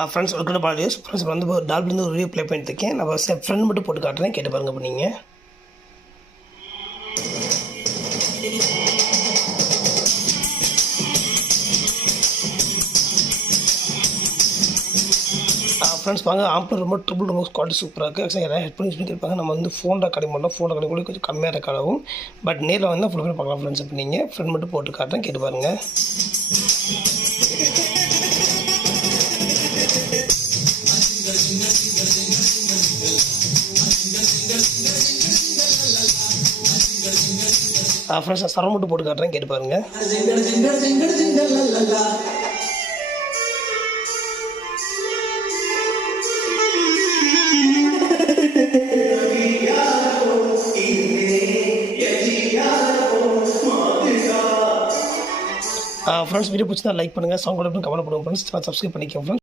Friends welcome to பாலியஸ். Friends வந்து டால்பிலேருந்து ஒரு ரிவ்யூ ப்ளே பண்ணிட்டுருக்கேன். நம்ம ஃப்ரெண்ட் மட்டும் போட்டு காட்டுறேன், கேட்டு பாருங்க. இப்போ நீங்கள் ஃப்ரெண்ட்ஸ் பாருங்க, ஆம்பிள் ரொம்ப ரொம்ப குவாலிட்டி சூப்பராக இருக்குது. ஆக்சுவலாக யாராவது ஹெட்ஃபோன் யூஸ் பண்ணி இருப்பாங்க. நம்ம வந்து ஃபோன் ரெக்கார்டிங் பண்ணலாம், ஃபோன் ரெக்கார்டிங் கூட கொஞ்சம் கம்மியாக ரெக்கார்ட் ஆகும். பட் நேரில் வந்து ஃபுல் பண்ணி பார்க்கலாம் ஃப்ரெண்ட்ஸ். இப்போ நீங்கள் ஃப்ரெண்ட் மட்டும் போட்டு காட்டுறேன், கேட்டு பாருங்கள். ஃப்ரெண்ட்ஸ் நான் சரம் மட்டும் போட்டு காட்டுறேன், கேட்டு பாருங்கள். ஃப்ரெண்ட்ஸ் வீடியோ பிடிச்சா லைக் பண்ணுங்கள், சாங் கூட கமெண்ட் பண்ணுங்கள் ஃப்ரெண்ட்ஸ். சப்ஸ்கிரைப் பண்ணிக்கோங்க ஃப்ரெண்ட்ஸ்.